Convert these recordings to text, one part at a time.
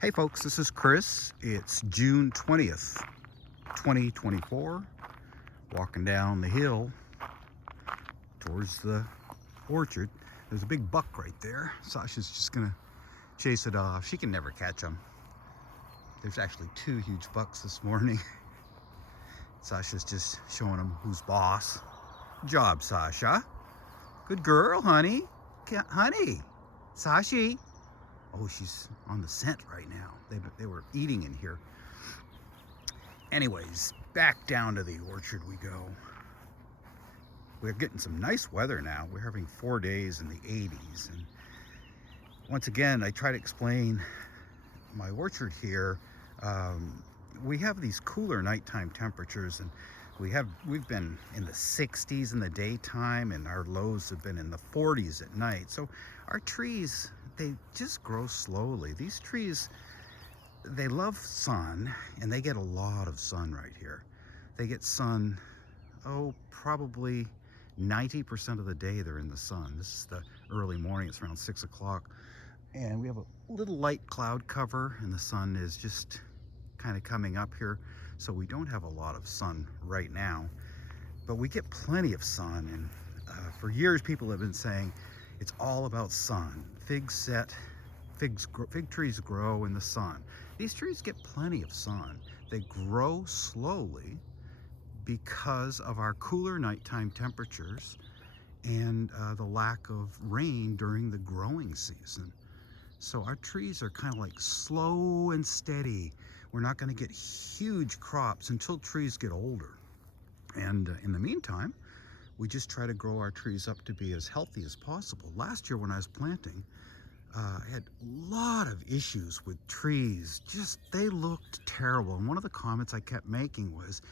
Hey folks, this is Chris. It's June 20th, 2024. Walking down the hill towards the orchard. There's a big buck right there. Sasha's just gonna chase it off. She can never catch him. There's actually two huge bucks this morning. Sasha's just showing him who's boss. Good job, Sasha. Good girl, honey. Honey, Sashi. Oh, she's on the scent right now. They were eating in here. Anyways, back down to the orchard we go. We're getting some nice weather now. We're having 4 days in the 80s. And once again, I try to explain my orchard here. We have these cooler nighttime temperatures, and we've been in the 60s in the daytime, and our lows have been in the 40s at night. So our trees, they just grow slowly. These trees, they love sun, and they get a lot of sun right here. They get sun, probably 90% of the day they're in the sun. This is the early morning, it's around 6 o'clock. And we have a little light cloud cover, and the sun is just kind of coming up here. So we don't have a lot of sun right now, but we get plenty of sun. And for years, people have been saying, it's all about sun. Fig trees grow in the sun. These trees get plenty of sun. They grow slowly because of our cooler nighttime temperatures and the lack of rain during the growing season. So our trees are kind of like slow and steady. We're not going to get huge crops until trees get older. And in the meantime, we just try to grow our trees up to be as healthy as possible. Last year when I was planting, I had a lot of issues with trees. They looked terrible. And one of the comments I kept making was,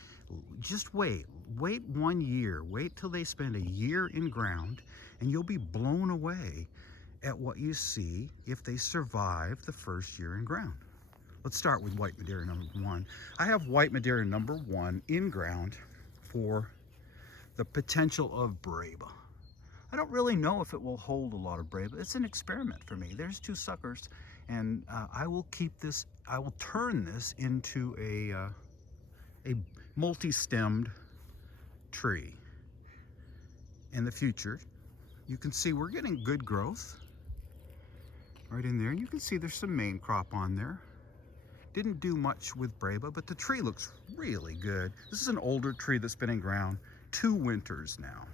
just wait 1 year. Wait till they spend a year in ground, and you'll be blown away at what you see if they survive the first year in ground. Let's start with white Madeira number 1. I have white Madeira number 1 in ground for the potential of Breba. I don't really know if it will hold a lot of Breba. It's an experiment for me. There's 2 suckers, and I will turn this into a multi-stemmed tree in the future. You can see we're getting good growth right in there. You can see there's some main crop on there. Didn't do much with Breba, but the tree looks really good. This is an older tree that's been in ground 2 winters now.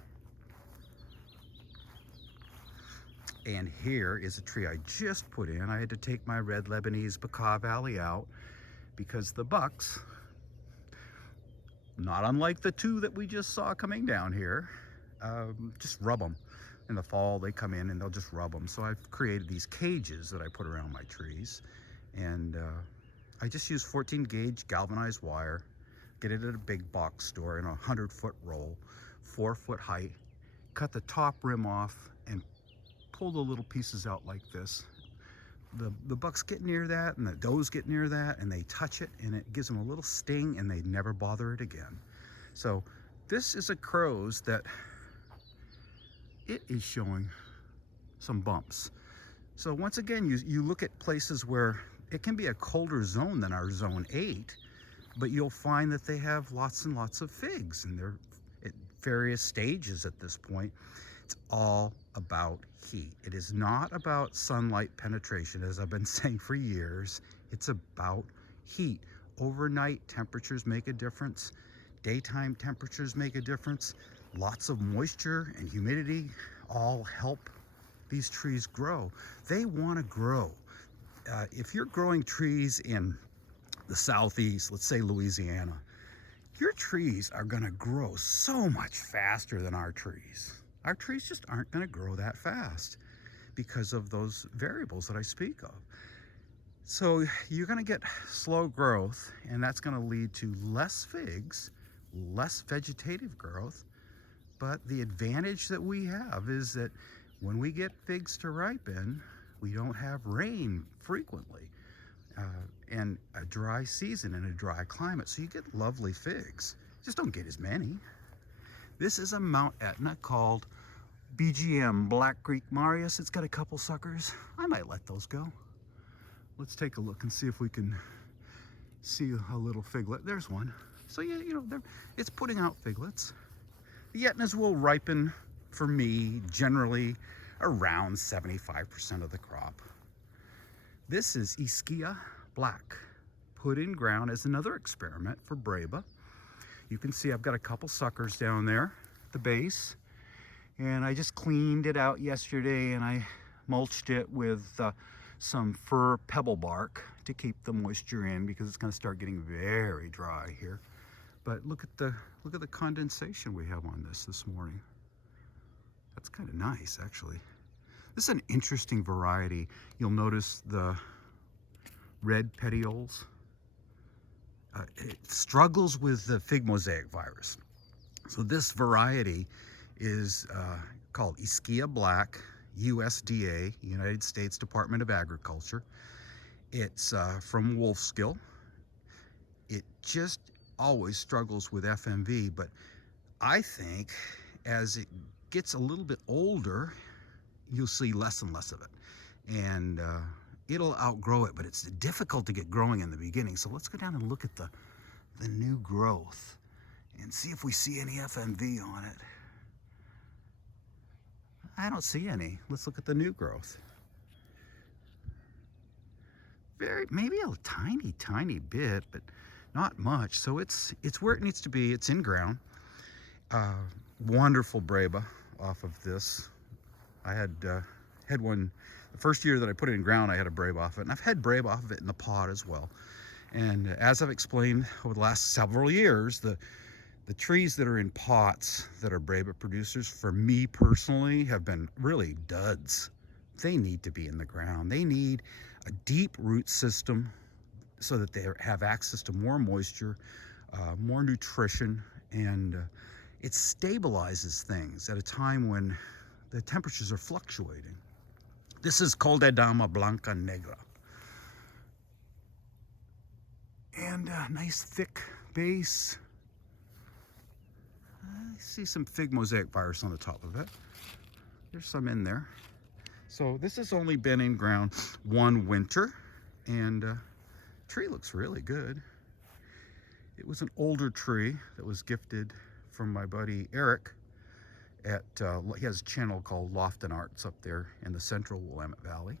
And here is a tree I just put in. I had to take my red Lebanese Baca Valley out because the bucks, not unlike the 2 that we just saw coming down here, just rub them. In the fall, they come in and they'll just rub them. So I've created these cages that I put around my trees. And I just use 14 gauge galvanized wire, get it at a big box store in a 100-foot roll, 4-foot height, cut the top rim off and pull the little pieces out like this. The bucks get near that and the does get near that and they touch it and it gives them a little sting and they never bother it again. So this is a crow's that it is showing some bumps. So once again, you look at places where it can be a colder zone than our zone 8, but you'll find that they have lots and lots of figs and they're at various stages at this point. It's all about heat. It is not about sunlight penetration, as I've been saying for years. It's about heat. Overnight temperatures make a difference. Daytime temperatures make a difference. Lots of moisture and humidity all help these trees grow. They want to grow. If you're growing trees in the southeast, let's say Louisiana, your trees are going to grow so much faster than our trees. Our trees just aren't going to grow that fast because of those variables that I speak of. So you're going to get slow growth, and that's going to lead to less figs, less vegetative growth. But the advantage that we have is that when we get figs to ripen, we don't have rain frequently and a dry season and a dry climate. So you get lovely figs. Just don't get as many. This is a Mount Etna called BGM, Black Greek Marius. It's got a couple suckers. I might let those go. Let's take a look and see if we can see a little figlet. There's one. So yeah, you know, it's putting out figlets. The Yetnas will ripen for me generally around 75% of the crop. This is Ischia Black, put in ground as another experiment for Breba. You can see I've got a couple suckers down there at the base, and I just cleaned it out yesterday and I mulched it with some fir pebble bark to keep the moisture in, because it's going to start getting very dry here. But look at the condensation we have on this morning. That's kind of nice, actually. This is an interesting variety. You'll notice the red petioles. It struggles with the fig mosaic virus. So this variety is called Ischia Black, USDA, United States Department of Agriculture. It's from Wolfskill. It just always struggles with FMV, but I think as it gets a little bit older, you'll see less and less of it, and it'll outgrow it, but it's difficult to get growing in the beginning. So let's go down and look at the new growth and see if we see any FMV on it. I don't see any. Let's look at the new growth. Maybe a tiny bit, but not much. So it's where it needs to be. It's in ground. Wonderful Breba off of this. I had one the first year that I put it in ground. I had a Breba off it, and I've had Breba off of it in the pot as well. And as I've explained over the last several years, the trees that are in pots that are Breba producers, for me personally, have been really duds. They need to be in the ground. They need a deep root system so that they have access to more moisture, more nutrition, and it stabilizes things at a time when the temperatures are fluctuating. This is Coldedama Blanca Negra. And a nice thick base. I see some fig mosaic virus on the top of it. There's some in there. So this has only been in ground one winter, and tree looks really good. It was an older tree that was gifted from my buddy Eric at, he has a channel called Lofton Arts up there in the central Willamette Valley,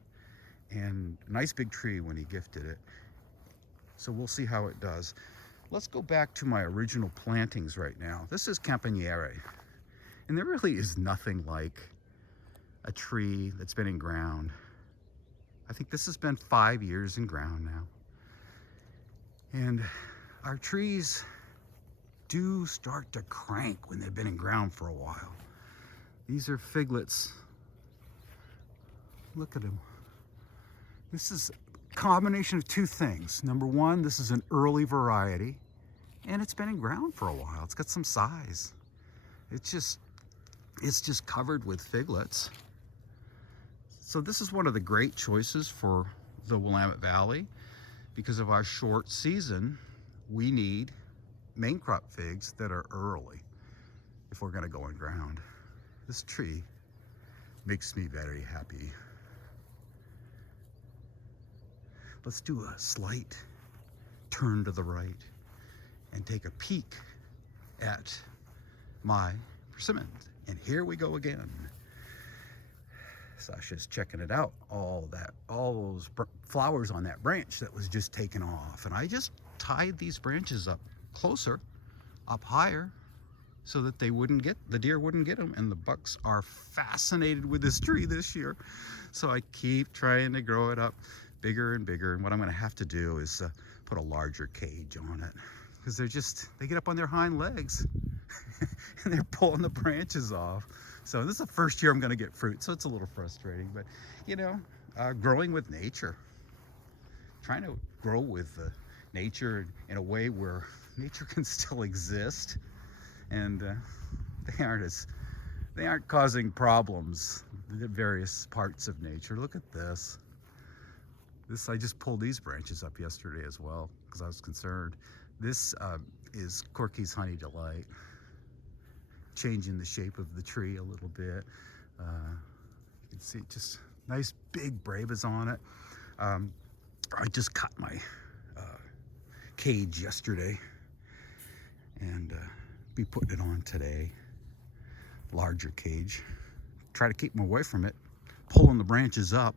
and a nice big tree when he gifted it. So we'll see how it does. Let's go back to my original plantings right now. This is Campaniere, and there really is nothing like a tree that's been in ground. I think this has been 5 years in ground now. And our trees do start to crank when they've been in ground for a while. These are figlets. Look at them. This is a combination of two things. Number one, this is an early variety, and it's been in ground for a while. It's got some size. It's just covered with figlets. So this is one of the great choices for the Willamette Valley. Because of our short season, we need main crop figs that are early if we're gonna go in ground. This tree makes me very happy. Let's do a slight turn to the right and take a peek at my persimmons. And here we go again. Sasha's checking it out. All those flowers on that branch that was just taken off. And I just tied these branches up closer, up higher, so that the deer wouldn't get them. And the bucks are fascinated with this tree this year. So I keep trying to grow it up bigger and bigger. And what I'm gonna have to do is put a larger cage on it, because they get up on their hind legs and they're pulling the branches off. So this is the first year I'm gonna get fruit, so it's a little frustrating, but you know, growing with nature, trying to grow with nature in a way where nature can still exist, and they aren't causing problems in various parts of nature. Look at this. I just pulled these branches up yesterday as well because I was concerned. This is Corky's Honey Delight, changing the shape of the tree a little bit. You can see just nice big Brebas on it. I just cut my cage yesterday and be putting it on today. Larger cage. Try to keep them away from it, pulling the branches up.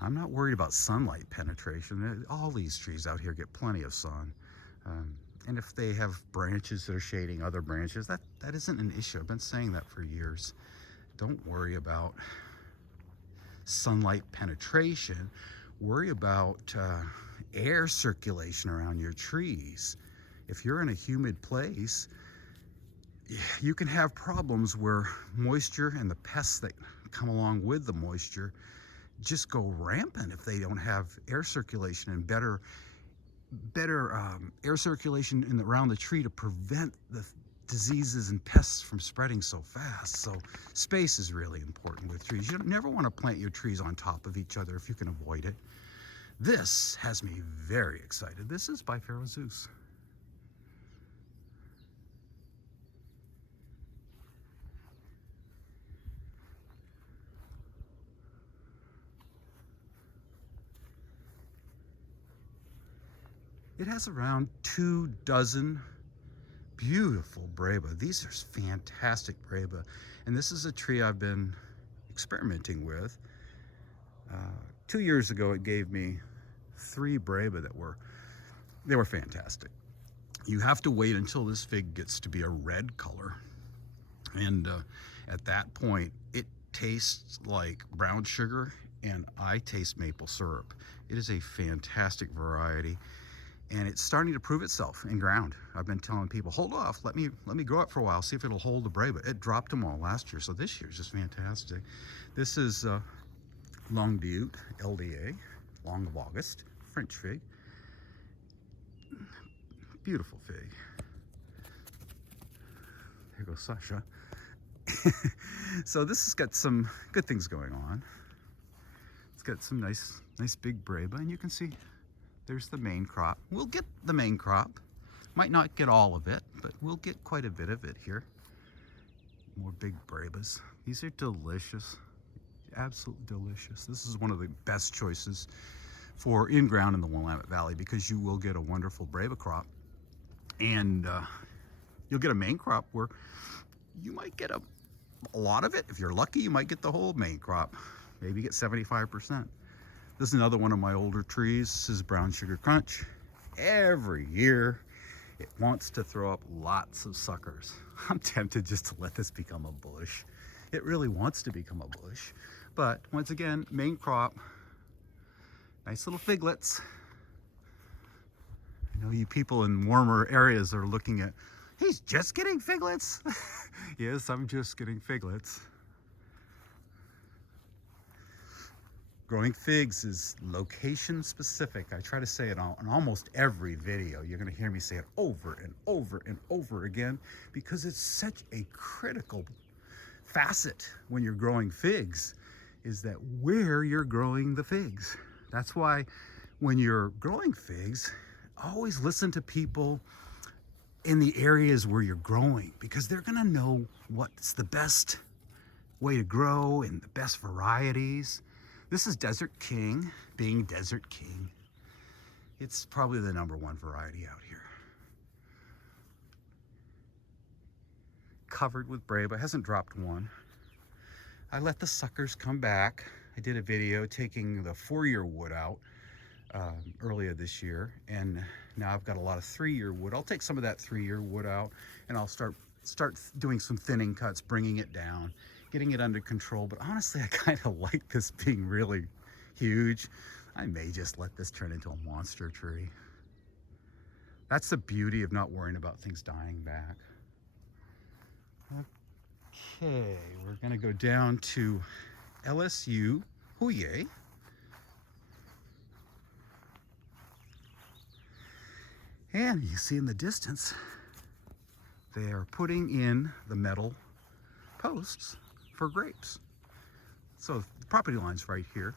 I'm not worried about sunlight penetration. All these trees out here get plenty of sun. And if they have branches that are shading other branches, that isn't an issue. I've been saying that for years. Don't worry about sunlight penetration. Worry about air circulation around your trees. If you're in a humid place, you can have problems where moisture and the pests that come along with the moisture just go rampant if they don't have air circulation and better air circulation around the tree to prevent the diseases and pests from spreading so fast. So space is really important with trees. You never want to plant your trees on top of each other if you can avoid it. This has me very excited. This is by Pharaoh Zeus. It has around 24 beautiful Breba. These are fantastic Breba. And this is a tree I've been experimenting with. 2 years ago, it gave me 3 Breba that were fantastic. You have to wait until this fig gets to be a red color. And at that point, it tastes like brown sugar and I taste maple syrup. It is a fantastic variety. And it's starting to prove itself in ground. I've been telling people, hold off, let me grow it for a while, see if it'll hold the Breba. It dropped them all last year, so this year is just fantastic. This is Long Butte, LDA, Long of August, French fig. Beautiful fig. There goes Sasha. So this has got some good things going on. It's got some nice big Breba, and you can see there's the main crop. We'll get the main crop. Might not get all of it, but we'll get quite a bit of it here. More big Brebas. These are delicious. Absolutely delicious. This is one of the best choices for in-ground in the Willamette Valley because you will get a wonderful Breba crop. And you'll get a main crop where you might get a lot of it. If you're lucky, you might get the whole main crop. Maybe get 75%. This is another one of my older trees. This is Brown Sugar Crunch. Every year, it wants to throw up lots of suckers. I'm tempted just to let this become a bush. It really wants to become a bush. But once again, main crop, nice little figlets. I know you people in warmer areas are looking at, he's just getting figlets. Yes, I'm just getting figlets. Growing figs is location specific. I try to say it on almost every video. You're going to hear me say it over and over and over again because it's such a critical facet when you're growing figs, is that where you're growing the figs. That's why when you're growing figs, always listen to people in the areas where you're growing because they're going to know what's the best way to grow and the best varieties. This is Desert King, being Desert King. It's probably the #1 variety out here. Covered with Breba, hasn't dropped one. I let the suckers come back. I did a video taking the 4-year wood out earlier this year, and now I've got a lot of 3-year wood. I'll take some of that 3-year wood out, and I'll start doing some thinning cuts, bringing it down, getting it under control. But honestly, I kind of like this being really huge. I may just let this turn into a monster tree. That's the beauty of not worrying about things dying back. Okay, we're gonna go down to LSU Huye. And you see in the distance, they are putting in the metal posts for grapes. So the property line's right here,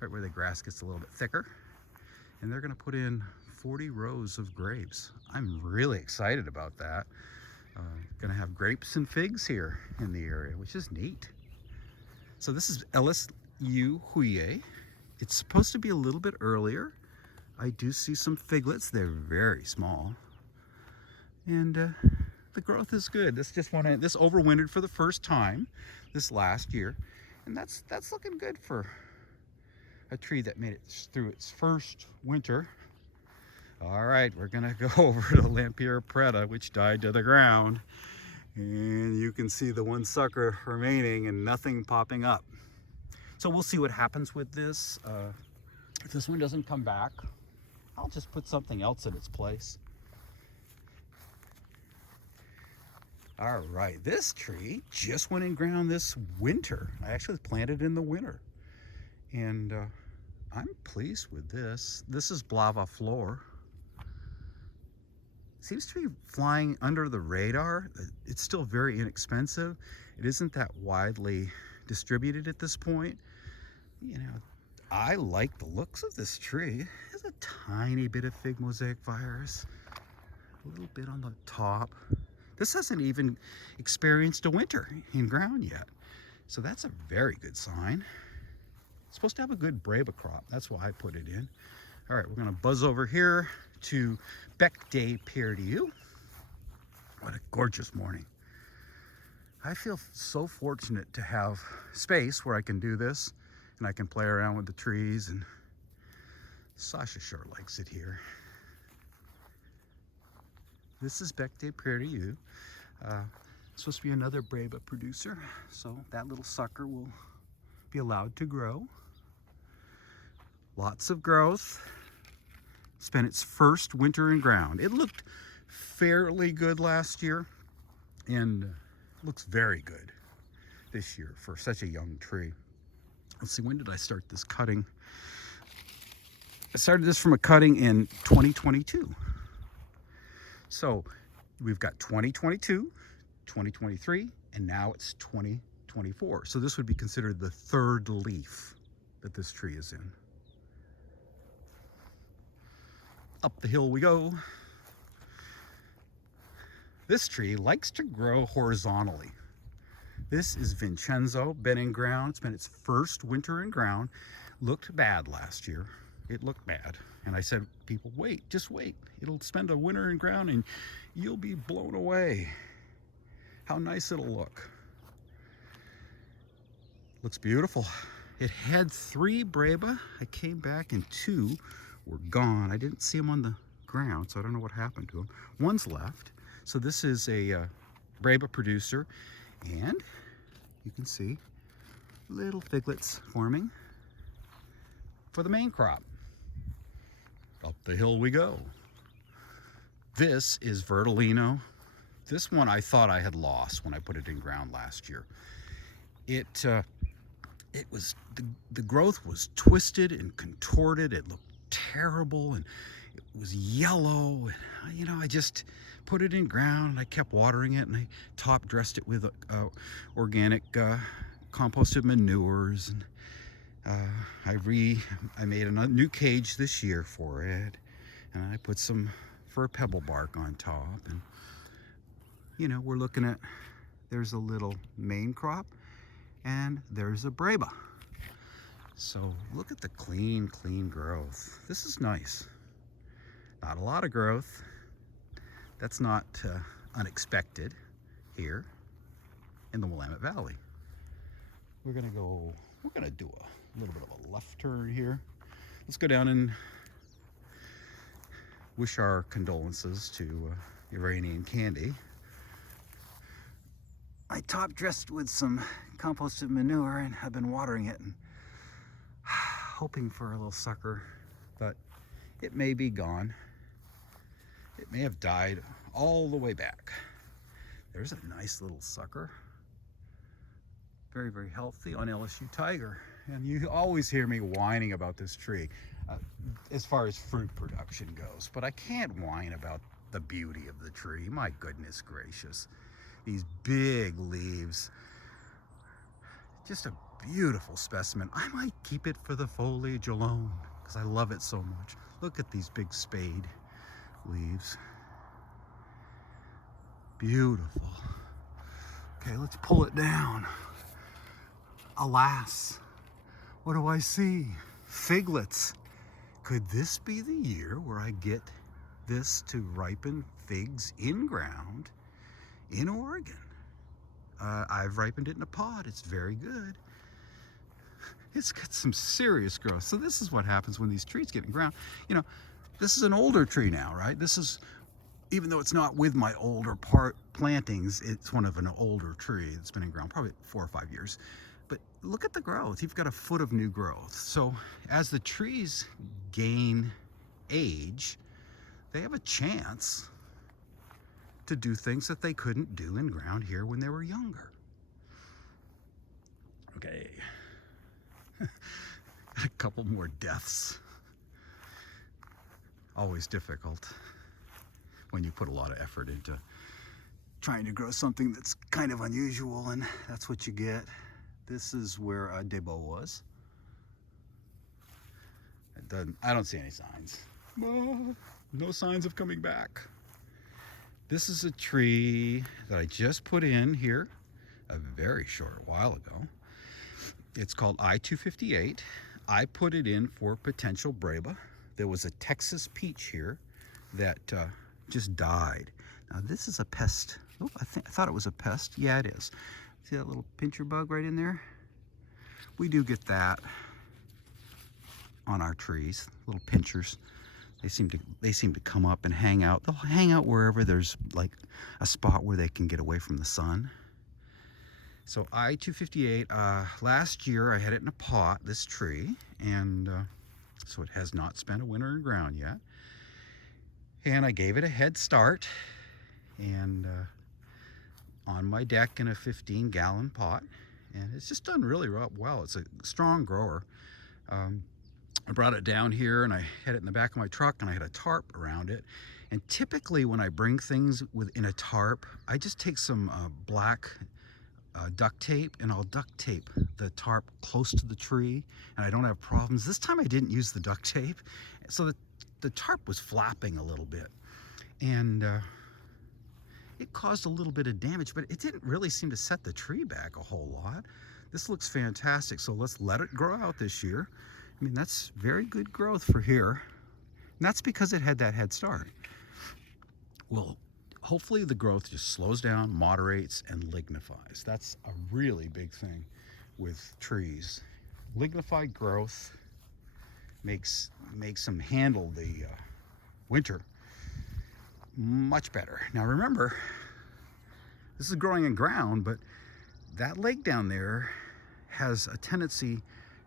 right where the grass gets a little bit thicker. And they're gonna put in 40 rows of grapes. I'm really excited about that. Gonna have grapes and figs here in the area, which is neat. So this is LSU Huye, It's supposed to be a little bit earlier. I do see some figlets. They're very small. And the growth is good. This overwintered for the first time this last year. And that's looking good for a tree that made it through its first winter. All right, we're gonna go over to Lampier Preta, which died to the ground. And you can see the one sucker remaining and nothing popping up. So we'll see what happens with this. If this one doesn't come back, I'll just put something else in its place. All right, this tree just went in ground this winter. I actually planted in the winter. And I'm pleased with this. This is Brava floor. Seems to be flying under the radar. It's still very inexpensive. It isn't that widely distributed at this point. You know, I like the looks of this tree. There's a tiny bit of fig mosaic virus, a little bit on the top. This hasn't even experienced a winter in ground yet. So that's a very good sign. It's supposed to have a good Breba crop. That's why I put it in. All right, we're gonna buzz over here to Bec de Perdieu. What a gorgeous morning. I feel so fortunate to have space where I can do this and I can play around with the trees, and Sasha sure likes it here. This is Bec de Perdieu. It's supposed to be another Breba producer, so that little sucker will be allowed to grow. Lots of growth. Spent its first winter in ground. It looked fairly good last year and looks very good this year for such a young tree. Let's see, when did I start this cutting? I started this from a cutting in 2022. So we've got 2022, 2023, and now it's 2024. So this would be considered the third leaf that this tree is in. Up the hill we go. This tree likes to grow horizontally. This is Vincenzo, been in ground. It's been its first winter in ground. Looked bad last year. It looked bad. And I said, people, wait, just wait. It'll spend a winter in ground and you'll be blown away. How nice it'll look. Looks beautiful. It had 3 Breba. I came back and 2 were gone. I didn't see them on the ground, so I don't know what happened to them. One's left. So this is a Breba producer, and you can see little figlets forming for the main crop. Up the hill we go. This is Vertolino. This one I thought I had lost when I put it in ground last year. It was, the growth was twisted and contorted. It looked terrible and it was yellow. And, you know, I just put it in ground and I kept watering it, and I top dressed it with organic composted manures. And I made a new cage this year for it, and I put some fir pebble bark on top. And you know, we're looking at, there's a little main crop and there's a Breba. So look at the clean growth. This is nice. Not a lot of growth. That's not unexpected here in the Willamette Valley. We're gonna do a little bit of a left turn here. Let's go down and wish our condolences to Iranian Candy. I top dressed with some composted manure and I've been watering it and hoping for a little sucker, but it may be gone. It may have died all the way back. There's a nice little sucker. Very healthy on LSU Tiger. And you always hear me whining about this tree as far as fruit production goes, but I can't whine about the beauty of the tree. My goodness gracious. These big leaves. Just a beautiful specimen. I might keep it for the foliage alone because I love it so much. Look at these big spade leaves. Beautiful. Okay, let's pull it down. Alas, what do I see? figlets. Could this be the year where I get this to ripen figs in ground in Oregon? I've ripened it in a pod. It's very good. It's got some serious growth. So this is what happens when these trees get in ground. You know, this is an older tree now, right? This is, even though it's not with my older plantings, it's one of an older tree that's been in ground probably 4 or 5 years. But look at the growth. You've got a foot of new growth. So as the trees gain age, they have a chance to do things that they couldn't do in ground here when they were younger. Okay. A couple more deaths. Always difficult when you put a lot of effort into trying to grow something that's kind of unusual, and that's what you get. This is where Breba was. I don't see any signs. No signs of coming back. This is a tree that I just put in here a very short while ago. It's called I-258. I put it in for potential Breba. There was a Texas peach here that just died. Now this is a pest. Oh, I thought it was a pest. Yeah, it is. See that little pincher bug right in there? We do get that on our trees, little pinchers. They seem to come up and hang out. They'll hang out wherever there's like a spot where they can get away from the sun. So I-258, last year I had it in a pot, this tree, and so it has not spent a winter in ground yet. And I gave it a head start, and on my deck in a 15-gallon pot, and it's just done really well. It's a strong grower. I brought it down here and I had it in the back of my truck, and I had a tarp around it. And typically when I bring things within a tarp, I just take some black duct tape, and I'll duct tape the tarp close to the tree, and I don't have problems. This time I didn't use the duct tape, so the tarp was flapping a little bit, and it caused a little bit of damage, but it didn't really seem to set the tree back a whole lot. This looks fantastic, so let's let it grow out this year. I mean, that's very good growth for here, and that's because it had that head start. Well, hopefully the growth just slows down, moderates, and lignifies. That's a really big thing with trees. Lignified growth makes them handle the winter much better. Now remember, this is growing in ground, but that lake down there has a tendency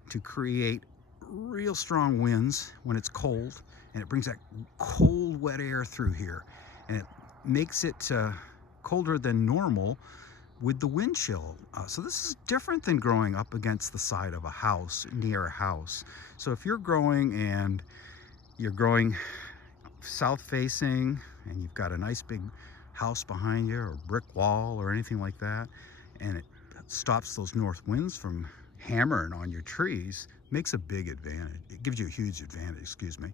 to create real strong winds when it's cold, and it brings that cold, wet air through here, and it makes it colder than normal with the wind chill. So this is different than growing up against the side of a house, near a house. So if you're growing and you're growing south facing, and you've got a nice big house behind you, or brick wall or anything like that, and it stops those north winds from hammering on your trees, makes a big advantage. It gives you a huge advantage, excuse me.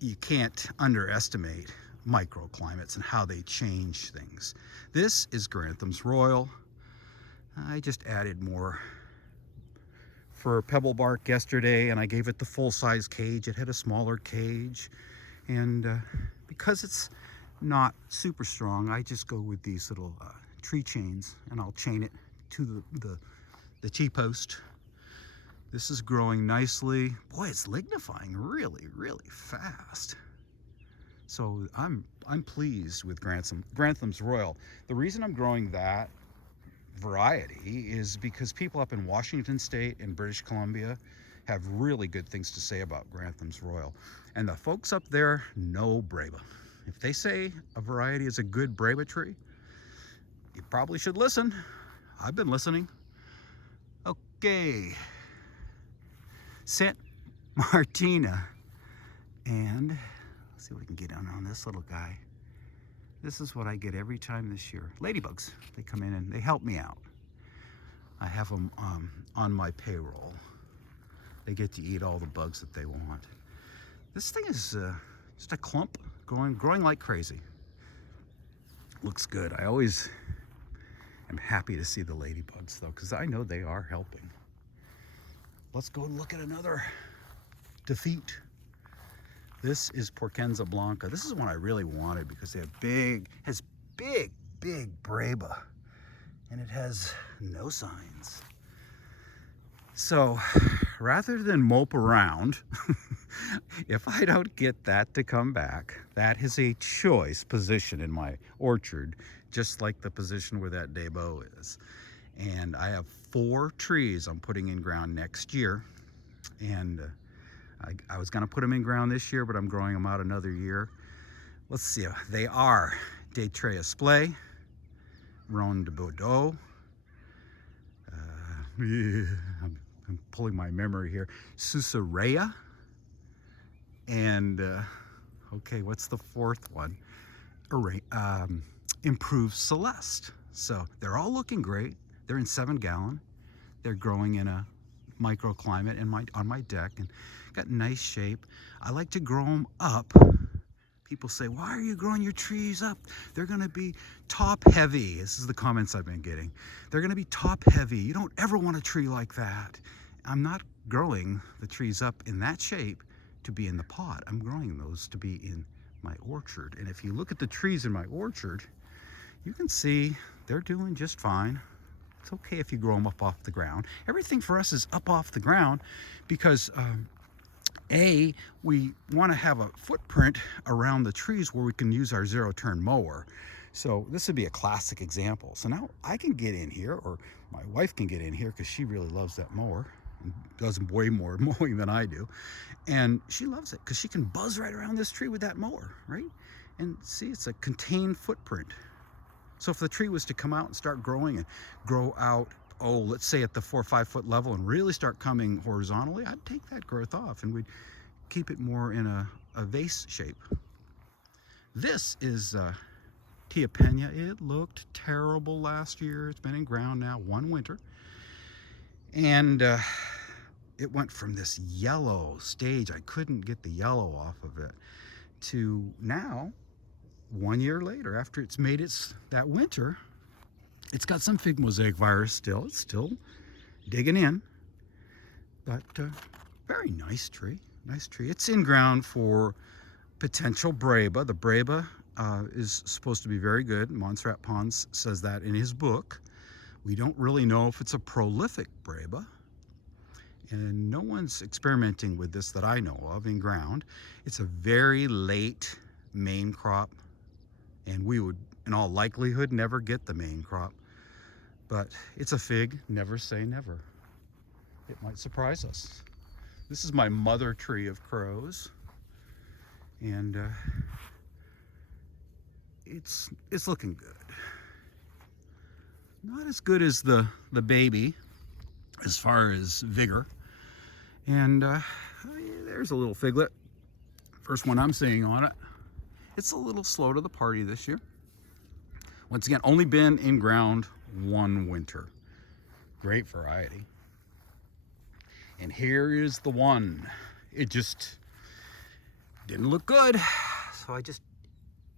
You can't underestimate microclimates and how they change things. This is Granthams Royal. I just added more for pebble bark yesterday, and I gave it the full-size cage. It had a smaller cage, and because it's not super strong, I just go with these little tree chains, and I'll chain it to the T-post. This is growing nicely. Boy, it's lignifying really, really fast. So I'm pleased with Granthams Royal. The reason I'm growing that variety is because people up in Washington State and British Columbia have really good things to say about Granthams Royal. And the folks up there know Breba. If they say a variety is a good Breba tree, you probably should listen. I've been listening. Okay. St. Martina. And let's see what we can get on this little guy. This is what I get every time this year. Ladybugs. They come in and they help me out. I have them on my payroll. They get to eat all the bugs that they want. This thing is just a clump growing like crazy. Looks good. I always am happy to see the ladybugs though, because I know they are helping. let's go look at another defeat. This is Porcenza Blanca. This is one I really wanted because they have big Breba, and it has no signs. So rather than mope around, if I don't get that to come back, that is a choice position in my orchard, just like the position where that Debo is. And I have 4 trees I'm putting in ground next year. And I was gonna put them in ground this year, but I'm growing them out another year. Let's see, they are Détré-Esplay, Ronde de Bordeaux, I'm pulling my memory here, Susarea, and okay, what's the 4th one? Improved Celeste. So they're all looking great. They're in 7-gallon. They're growing in a microclimate on my deck and got nice shape. I like to grow them up. People say, why are you growing your trees up? They're gonna be top heavy. This is the comments I've been getting. They're gonna be top heavy. You don't ever want a tree like that. I'm not growing the trees up in that shape to be in the pot. I'm growing those to be in my orchard. And if you look at the trees in my orchard, you can see they're doing just fine. It's okay if you grow them up off the ground. Everything for us is up off the ground because we want to have a footprint around the trees where we can use our 0-turn mower. So this would be a classic example. So now I can get in here, or my wife can get in here because she really loves that mower and does way more mowing than I do. And she loves it because she can buzz right around this tree with that mower, right? And see, it's a contained footprint. So if the tree was to come out and start growing and grow out, oh, let's say at the 4 or 5 foot level and really start coming horizontally, I'd take that growth off and we'd keep it more in a vase shape. This is Tia Pena. It looked terrible last year. It's been in ground now 1 winter. And it went from this yellow stage, I couldn't get the yellow off of it, to now, 1 year later, after it's made that winter, it's got some fig mosaic virus still. It's still digging in, but very nice tree, nice tree. It's in ground for potential Breba. The Breba is supposed to be very good. Montserrat Pons says that in his book. We don't really know if it's a prolific Breba, and no one's experimenting with this that I know of in ground. It's a very late main crop, and we would in all likelihood never get the main crop, but it's a fig. Never say never. It might surprise us. This is my mother tree of crows, and it's looking good. Not as good as the baby as far as vigor. And there's a little figlet. First one I'm seeing on it. It's a little slow to the party this year. Once again, only been in ground 1 winter. Great variety. And here is the one. It just didn't look good, so I just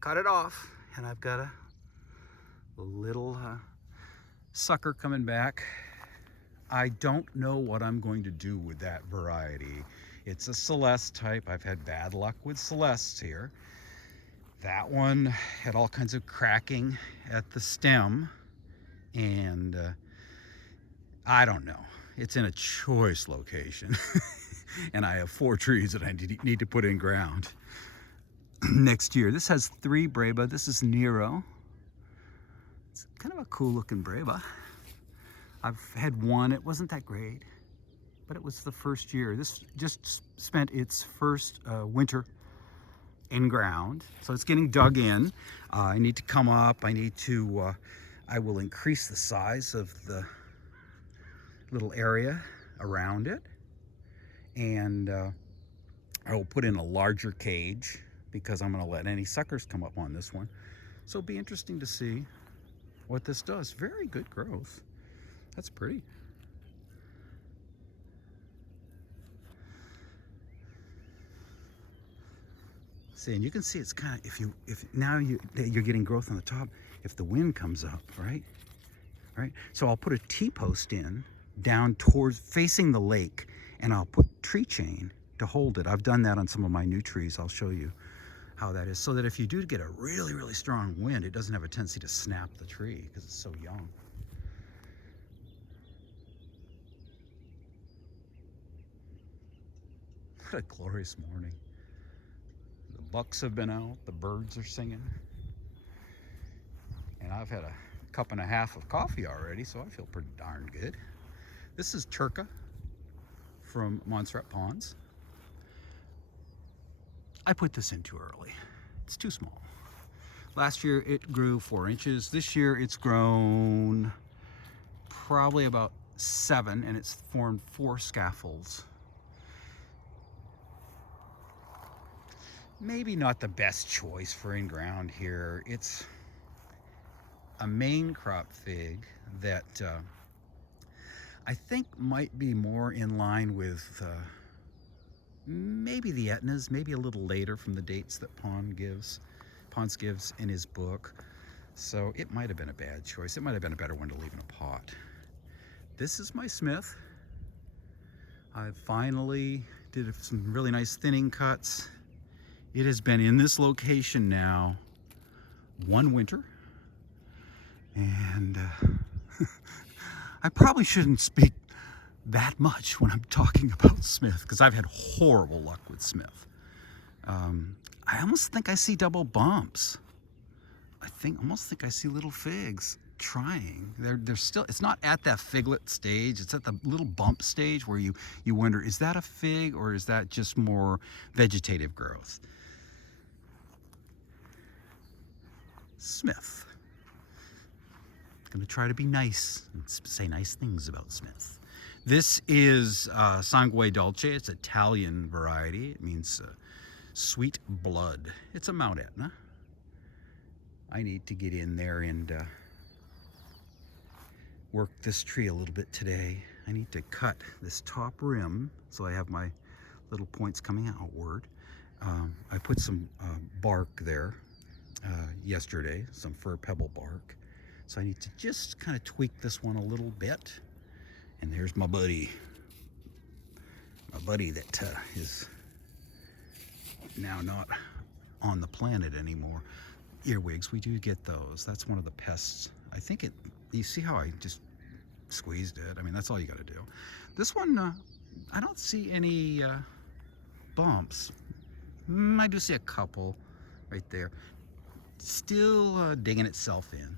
cut it off, and I've got a little sucker coming back. I don't know what I'm going to do with that variety. It's a Celeste type. I've had bad luck with Celestes here. That one had all kinds of cracking at the stem, and I don't know. It's in a choice location, and I have 4 trees that I need to put in ground next year. This has 3 Breba. This is Nero. It's kind of a cool looking Breba. I've had 1. It wasn't that great, but it was the first year. This just spent its first winter in ground, so it's getting dug in. I need to come up. I will increase the size of the little area around it, and I will put in a larger cage because I'm going to let any suckers come up on this one. So it'll be interesting to see what this does. Very good growth. That's pretty. See, and you can see it's kind of, if now you're getting growth on the top, if the wind comes up, right? So I'll put a T-post in down towards facing the lake, and I'll put tree chain to hold it. I've done that on some of my new trees. I'll show you how that is, so that if you do get a really, really strong wind, it doesn't have a tendency to snap the tree because it's so young. What a glorious morning. The bucks have been out, the birds are singing, and I've had a cup and a half of coffee already, so I feel pretty darn good. This is Turca from Montserrat Ponds. I put this in too early. It's too small. Last year it grew 4 inches. This year it's grown probably about 7, and it's formed 4 scaffolds. Maybe not the best choice for in-ground here. It's a main crop fig that I think might be more in line with maybe the Etnas, maybe a little later from the dates that Pons gives in his book. So it might have been a bad choice. It might have been a better one to leave in a pot. This is my Smith. I finally did some really nice thinning cuts. It has been in this location now 1 winter, and I probably shouldn't speak that much when I'm talking about Smith, because I've had horrible luck with Smith. I almost think I see double bumps. I almost think I see little figs trying. They're still, it's not at that figlet stage, it's at the little bump stage where you wonder, is that a fig or is that just more vegetative growth? Smith. Gonna try to be nice and say nice things about Smith. This is Sangue Dolce. It's Italian variety. It means sweet blood. It's a Mount Etna. I need to get in there and work this tree a little bit today. I need to cut this top rim so I have my little points coming outward. I put some bark there yesterday, some fir pebble bark. So I need to just kind of tweak this one a little bit. And there's my buddy that is now not on the planet anymore. Earwigs, we do get those. That's one of the pests. I think you see how I just squeezed it? I mean, that's all you got to do. This one, I don't see any bumps. I do see a couple right there. Still digging itself in.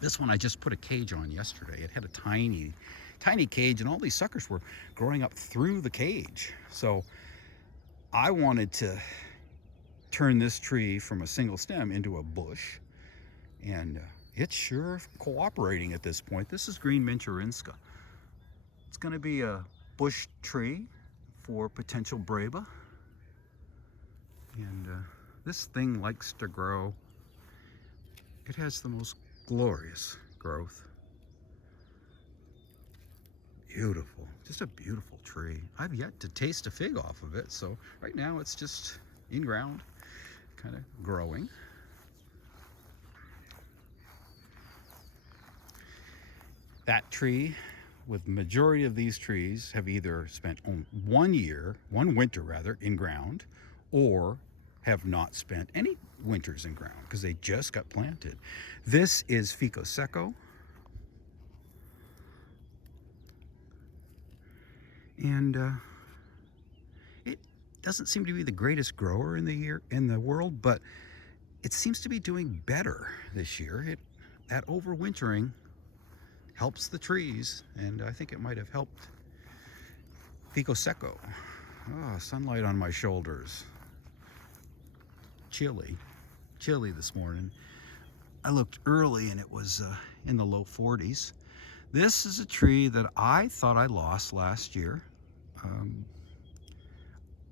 This one I just put a cage on yesterday. It had a tiny cage, and all these suckers were growing up through the cage. So I wanted to turn this tree from a single stem into a bush, and it's sure cooperating at this point. This is green Minchurinska. It's going to be a bush tree for potential Breba, and this thing likes to grow. It has the most glorious growth. Beautiful, just a beautiful tree. I've yet to taste a fig off of it, so right now it's just in ground, kind of growing. That tree, with the majority of these trees, have either spent 1 winter rather, in ground, or have not spent any winters in ground because they just got planted. This is Fico Seco. And it doesn't seem to be the greatest grower in the world, but it seems to be doing better this year. That overwintering helps the trees, and I think it might have helped Fico Seco. Oh, sunlight on my shoulders. Chilly this morning. I looked early and it was in the low 40s. This is a tree that I thought I lost last year.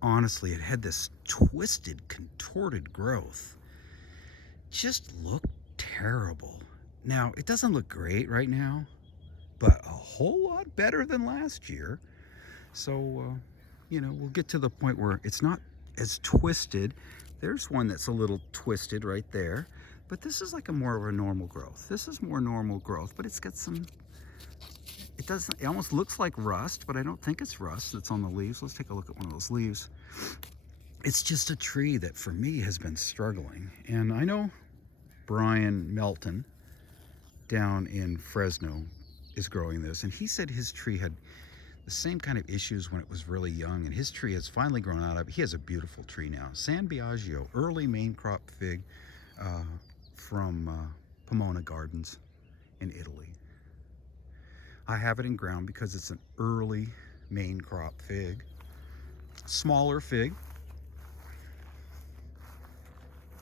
Honestly, it had this twisted, contorted growth. Just looked terrible. Now, it doesn't look great right now, but a whole lot better than last year. So, we'll get to the point where it's not as twisted. There's one that's a little twisted right there, but this is like more of a normal growth. This is more normal growth, but it's got some, it doesn't, it almost looks like rust, but I don't think it's rust that's on the leaves. Let's take a look at one of those leaves. It's just a tree that for me has been struggling. And I know Brian Melton down in Fresno is growing this, and he said his tree had the same kind of issues when it was really young, and his tree has finally grown out of it. He has a beautiful tree now. San Biagio, early main crop fig from Pomona Gardens in Italy. I have it in ground because it's an early main crop fig. Smaller fig,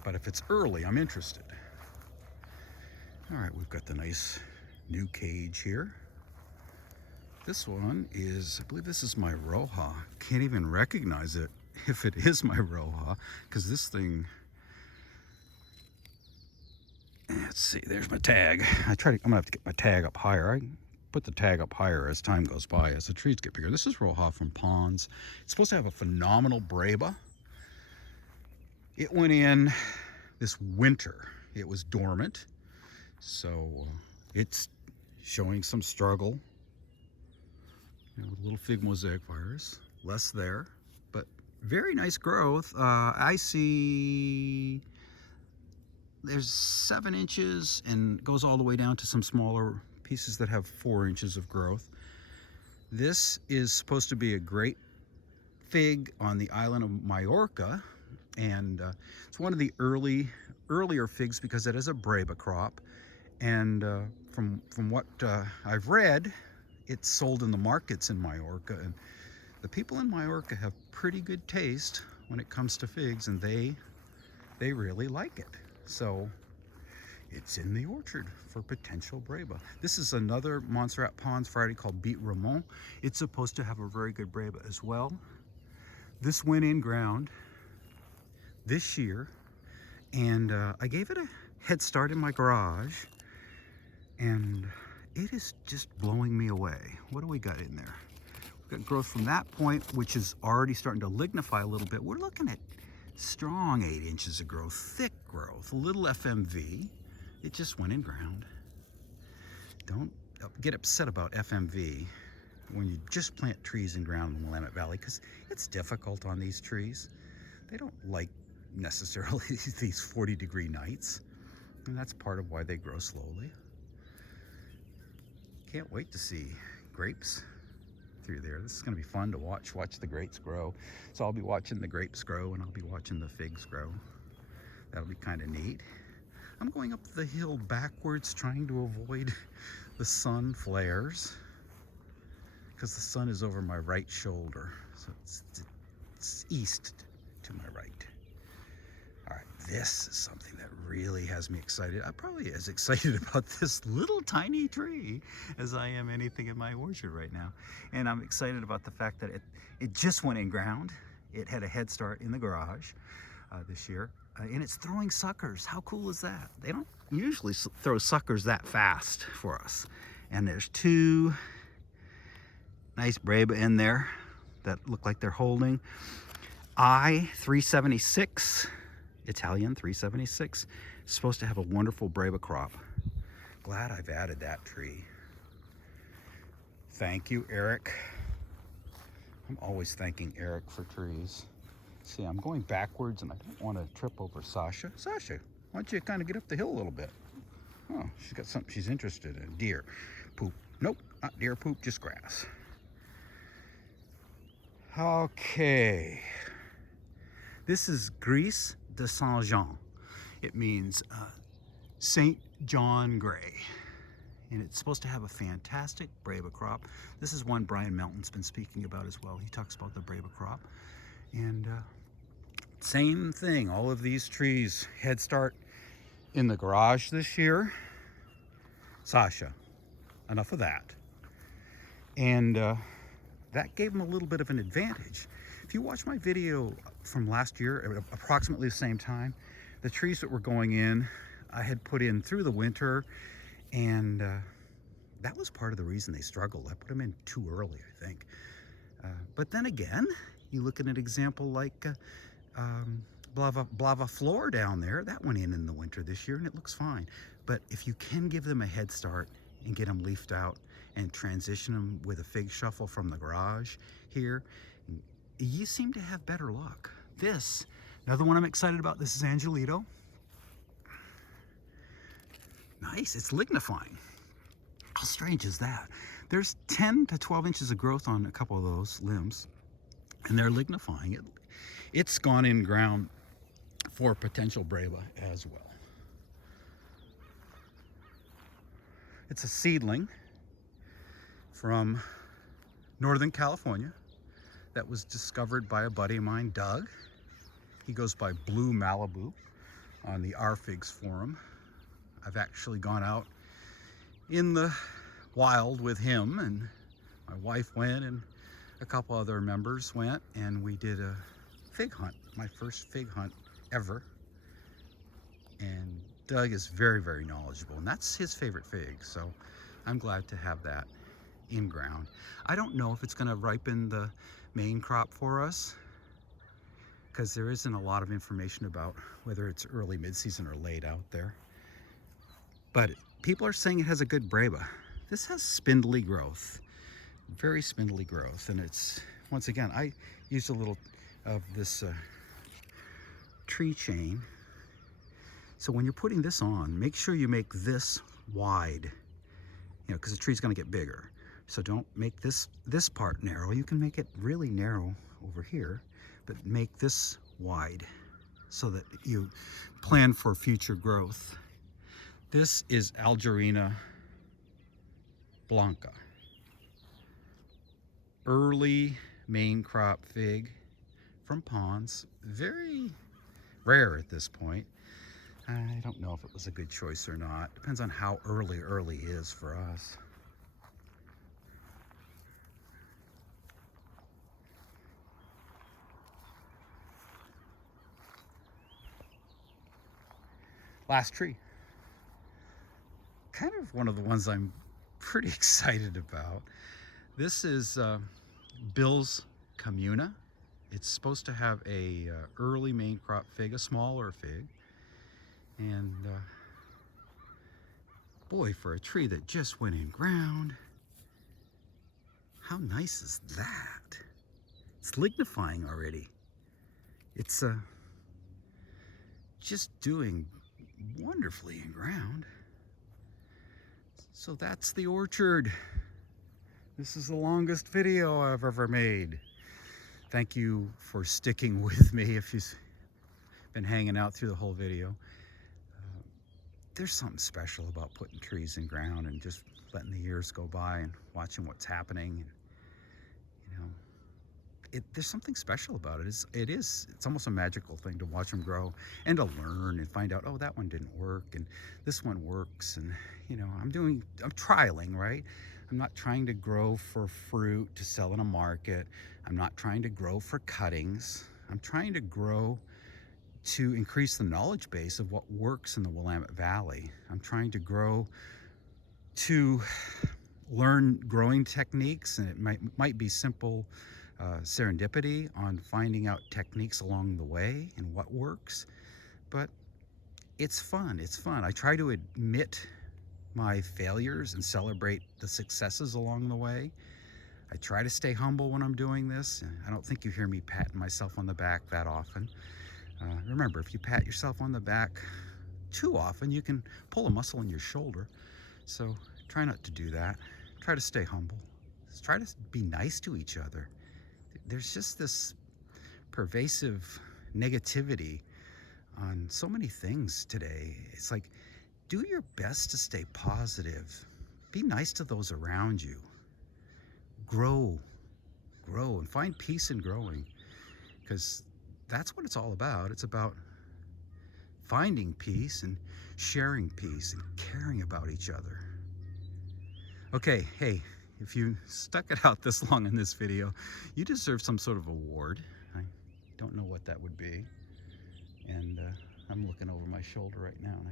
but if it's early, I'm interested. All right, we've got the nice new cage here. This one is, I believe this is my Roja. Can't even recognize it if it is my Roja, because this thing, let's see, there's my tag. I'm gonna have to get my tag up higher. I put the tag up higher as time goes by, as the trees get bigger. This is Roja from Ponds. It's supposed to have a phenomenal Breba. It went in this winter. It was dormant, so it's showing some struggle. You know, little fig mosaic virus, less there, but very nice growth. I see there's 7 inches and goes all the way down to some smaller pieces that have 4 inches of growth. This is supposed to be a great fig on the island of Majorca, and it's one of the earlier figs because it is a Breba crop, and from what I've read, it's sold in the markets in Majorca, and the people in Majorca have pretty good taste when it comes to figs, and they really like it. So it's in the orchard for potential Breba. This is another Montserrat Ponds variety called Beat Ramon. It's supposed to have a very good Breba as well. This went in ground this year, and I gave it a head start in my garage, and it is just blowing me away. What do we got in there? We've got growth from that point, which is already starting to lignify a little bit. We're looking at strong 8 inches of growth, thick growth, a little FMV. It just went in ground. Don't get upset about FMV when you just plant trees in ground in the Willamette Valley, because it's difficult on these trees. They don't like necessarily these 40-degree nights, and that's part of why they grow slowly. Can't wait to see grapes through there. This is going to be fun to watch the grapes grow. So I'll be watching the grapes grow, and I'll be watching the figs grow. That'll be kind of neat. I'm going up the hill backwards, trying to avoid the sun flares, because the sun is over my right shoulder, so it's east to my right. All right, this is something that really has me excited. I'm probably as excited about this little tiny tree as I am anything in my orchard right now. And I'm excited about the fact that it just went in ground. It had a head start in the garage this year, and it's throwing suckers. How cool is that? They don't usually throw suckers that fast for us. And there's 2 nice Breba in there that look like they're holding. I-376, Italian 376, is supposed to have a wonderful Breba crop. Glad I've added that tree. Thank you, Eric. I'm always thanking Eric for trees. See, I'm going backwards and I don't want to trip over Sasha. Sasha, why don't you kind of get up the hill a little bit? Oh, she's got something she's interested in. Deer poop. Nope, not deer poop, just grass. Okay. This is Gris de Saint-Jean. It means St. John Gray. And it's supposed to have a fantastic Breba crop. This is one Brian Melton's been speaking about as well. He talks about the Breba crop. And same thing, all of these trees, head start in the garage this year. Sasha, enough of that. And that gave them a little bit of an advantage. If you watch my video from last year, at approximately the same time, the trees that were going in, I had put in through the winter, and that was part of the reason they struggled. I put them in too early, I think. But then again, you look at an example like Brava Flor down there, that went in the winter this year, and it looks fine. But if you can give them a head start and get them leafed out and transition them with a fig shuffle from the garage here, you seem to have better luck. This, another one I'm excited about, this is Angelito. Nice, it's lignifying. How strange is that? There's 10 to 12 inches of growth on a couple of those limbs, and they're lignifying. It's gone in ground for potential Brava as well. It's a seedling from Northern California that was discovered by a buddy of mine, Doug. He goes by Blue Malibu on the RFigs forum. I've actually gone out in the wild with him, and my wife went and a couple other members went, and we did a fig hunt, my first fig hunt ever. And Doug is very, very knowledgeable, and that's his favorite fig, so I'm glad to have that in ground. I don't know if it's going to ripen the main crop for us, because there isn't a lot of information about whether it's early, mid-season, or late out there. But people are saying it has a good Breba. This has spindly growth, very spindly growth, and it's, once again, I used a little of this tree chain. So when you're putting this on, make sure you make this wide, you know, because the tree's going to get bigger. So don't make this part narrow. You can make it really narrow over here, but make this wide so that you plan for future growth. This is Algerina Blanca. Early main crop fig from ponds. Very rare at this point. I don't know if it was a good choice or not. Depends on how early is for us. Last tree. Kind of one of the ones I'm pretty excited about. This is Bill's Communa. It's supposed to have a early main crop fig, a smaller fig. And boy, for a tree that just went in ground, how nice is that? It's lignifying already. It's just doing wonderfully in ground. So that's the orchard. This is the longest video I've ever made. Thank you for sticking with me if you've been hanging out through the whole video. There's something special about putting trees in ground and just letting the years go by and watching what's happening. And, you know, there's something special about it. It's almost a magical thing to watch them grow and to learn and find out, oh, that one didn't work and this one works. And, you know, I'm trialing, right? I'm not trying to grow for fruit to sell in a market. I'm not trying to grow for cuttings. I'm trying to grow to increase the knowledge base of what works in the Willamette Valley. I'm trying to grow to learn growing techniques, and it might be simple serendipity on finding out techniques along the way and what works, but it's fun. It's fun. I try to admit my failures and celebrate the successes along the way. I try to stay humble when I'm doing this. I don't think you hear me patting myself on the back that often. Remember, if you pat yourself on the back too often, you can pull a muscle in your shoulder. So try not to do that. Try to stay humble. Just try to be nice to each other. There's just this pervasive negativity on so many things today. It's like, do your best to stay positive. Be nice to those around you. Grow, and find peace in growing, because that's what it's all about. It's about finding peace and sharing peace and caring about each other. Okay, hey, if you stuck it out this long in this video, you deserve some sort of award. I don't know what that would be. And I'm looking over my shoulder right now, and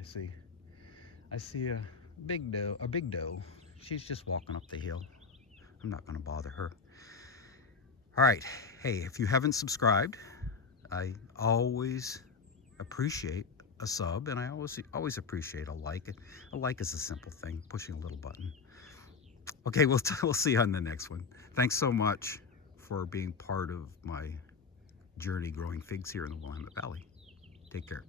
I see a big doe. She's just walking up the hill. I'm not going to bother her. All right, hey, if you haven't subscribed, I always appreciate a sub, and I always appreciate a like. A like is a simple thing, pushing a little button. Okay, we'll see you on the next one. Thanks so much for bebeing part of my journey growing figs here in the Willamette Valley. Take care.